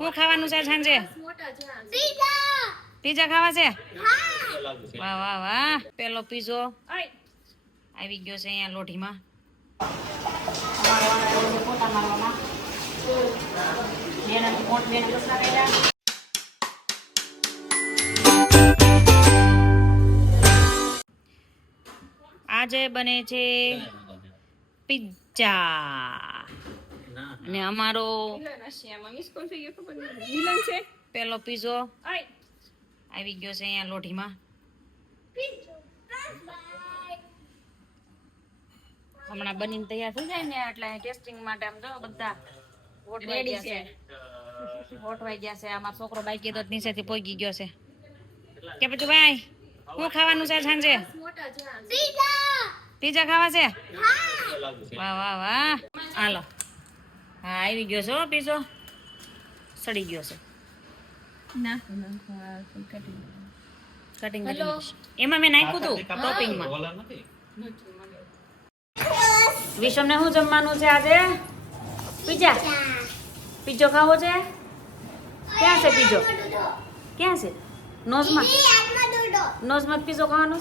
શું ખાવાનું છે સાંજે? પીઝા ખાવા છે? વાહ વાહ વાહ. પેલો પીઝો આવી ગયો છે અહીંયા લોઢીમાં. આજે બને છે પિઝા અને અમારો પેલો પીઝો આવી ગયો છે અહીંયા લોઢીમાં. હમણાં બનીને તૈયાર થઈ જાય ને એટલે ટેસ્ટિંગ માટે આમ જો બધા ગોઠવાઈ ગયા છે. આમાં છોકરો બાઈક તો નીચેથી પોગી ગયો છે. કે બધું ભાઈ શું ખાવાનું છે સાંજે? પીઝા ખાવા છે? વાહ વાહ વાહ. હાલો હા આવી ગયો છે પીઝો. સડી ગયો છે. કટિંગ એમાં મેં નાખ્યું હતું ટોપિંગમાં. વિષમને શું જમવાનું છે આજે? પીઝા. પીઝો ખાવો છે? ક્યાં છે પીઝો? ક્યાં છે? નોઝમાં પીઝો ખાવાનો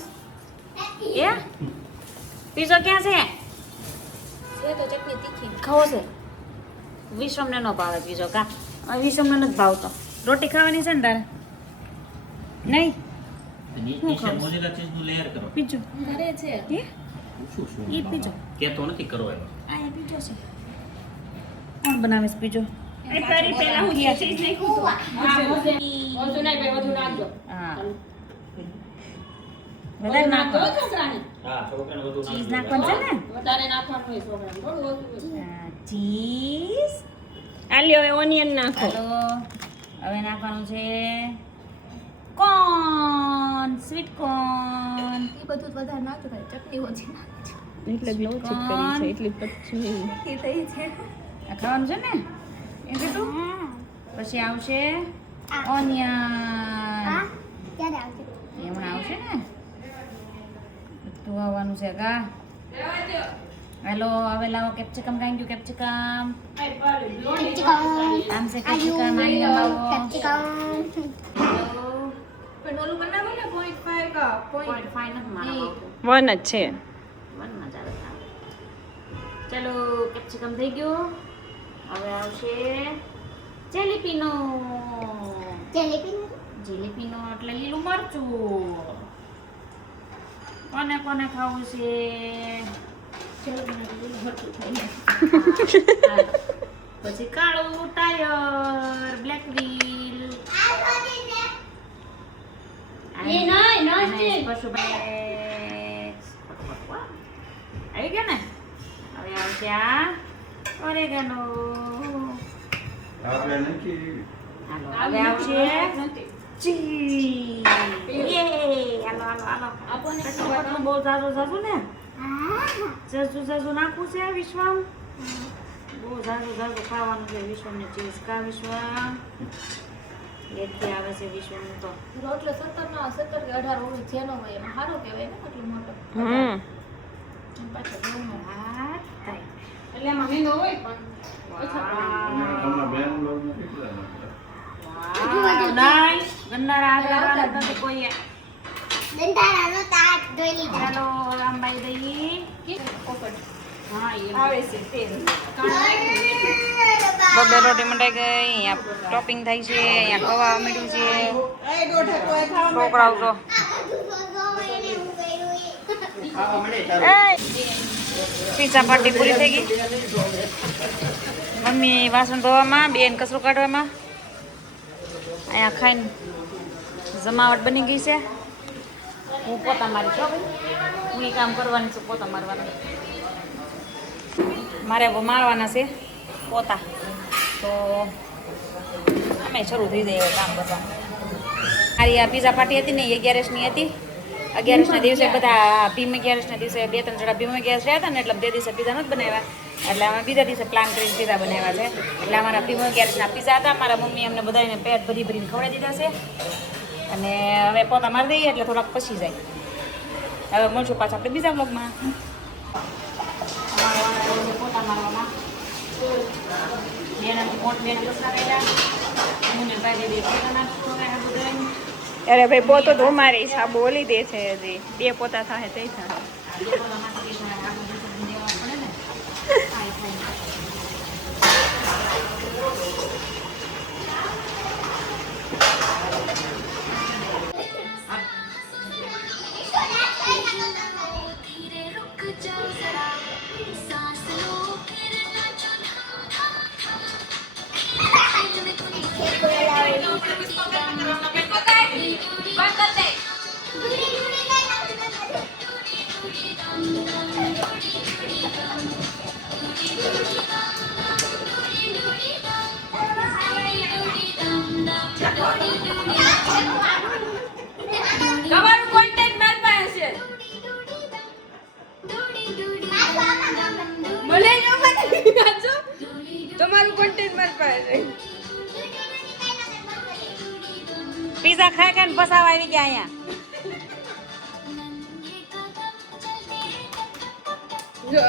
એ પીઝો ક્યાં છે? ખાવો છે? વિશ્વમને નો ભાવે પીઝો કા? વિશ્વમને નથી ભાવતો. રોટી ખાવાની છે ને તારે? નહીં પીઝો એ પીઝો કેતો નથી કરો એમ. આ પીઝો છે. કોણ બનાવે છે પીઝો? પેલા હું ચીઝ નાખું. હા વધારે નાખો. હા છોકરાને બધું ચીઝ નાખવાનું છે ને? વધારે નાખવાનું હોય છોકરાને થોડું ઓછું. ચીઝ. આલ્યો હવે ઓનિયન નાખો. હાલો હવે નાખવાનું છે કોર્ન, સ્વીટ કોર્ન. એ બધું વધારે નાખતો થાય ચટણી ઓછી નાખજો એટલે ગ્લો ચેક કરી છે એટલી પછી એ થઈ છે આ ખાવાનું છે ને એ કીધું. પછી આવશે ઓનિયન. ક્યારે આવશે? એમાં આવશે ને બધું આવવાનું છે કા. હેલો હવે લાવો કેપ્સિકમ. Thank you capsicum. આમ છે કેપ્સિકમ. આની લાવો. પણ ઓલું બનાવો ને 0.5 કા 0.5 નથી મારા વન જ છે. વનમાં ચાલે. ચલો કેપ્સિકમ થઈ ગયું. હવે આવશે જેલીપીનો. જેલીપીનો એટલે લીલું મરચું. કોને કોને ખાવું છે? પછી કાળું ટાયર, બ્લેક વ્હીલ. આવી ગયા ને? હવે આવશે આ ઓરેગાનો. હાલો હવે આવશે ચીઝ. હાલો હાલો હાલો. આપણને બહુ ઝાઝુ ને ઝાઝુ નાખવું છે વિશ્વમ. બહુ ઝાઝુ ખાવાનું છે વિશ્વને ચીઝ કા વિશ્વ. લેટથી આવે છે વિશ્વનું તો. રોટલો 17 કે 18 ઓળું જેનો હોય એમાં સારો કહેવાય ને આટલો મોટો. પાછો ઘઉંનો ભાત થાય. એટલે એમાં મીંડો હોય પણ નહીં ગંદારા આગળ નથી કોઈએ. દંતારાનો તાટ ધોઈ લીધા. ચાલો રામભાઈ દઈ. હા એ આવે છે તેલ. બબે રોટી મંડાઈ ગઈ. અહીંયા ટોપિંગ થાય છે. અહીંયા ખવા મીઠું છે. છોકરાઓ તો પીઝા પાર્ટી પૂરી થઈ ગઈ. મમ્મી વાસણ ધોવામાં, બેન કચરો કાઢવામાં. અહીંયા ખાઈને જમાવટ બની ગઈ છે. હું પોતા મારી છું ભાઈ. હું એ કામ કરવાની છું. પોતા મારવાના મારે મારવાના છે પોતા. તો અમે શરૂ થઈ જાય કામ બધા. મારી આ પીઝા પાર્ટી હતી ને 11ની હતી. 11ના દિવસે બધા ભીમ 11ના દિવસે 2-3 જણા ભીમ 11 રહ્યા હતા ને એટલે તે દિવસે પીઝા નથી બનાવ્યા. એટલે અમે બીજા દિવસે પ્લાન કરીને પીઝા બનાવ્યા છે. એટલે અમારા ભીમ 11ના પીઝા હતા. મારા મમ્મી અમને બધાને પેટ ભરીને ખવડાવી દીધા છે. અને હવે પોતા મારી દઈએ એટલે થોડાક પસી જાય. હવે મળશું પાછા આપણે બીજા બ્લોગમાં. પોતા મારવામાં બેનાથી મોટ બેન રસા કર્યા હું ને ભાઈ બે ફેરા નાખશું હવે આ બધું અરે ભાઈ પોતો તો મારી ઈચ્છા બોલી દે છે હજી 2 પોતા થાય તે થાય આ બે બધા માટે દેવા પડે ને ખાઈ ખાઈ તમારું કોન્ટેક્ટ મારી પાસે છે મને ન બતાવી આજો તમારું કોન્ટેક્ટ મારી પાસે છે પીઝા ખાઈ ખાઈને પસાવા આવી ગયા અહીંયા જો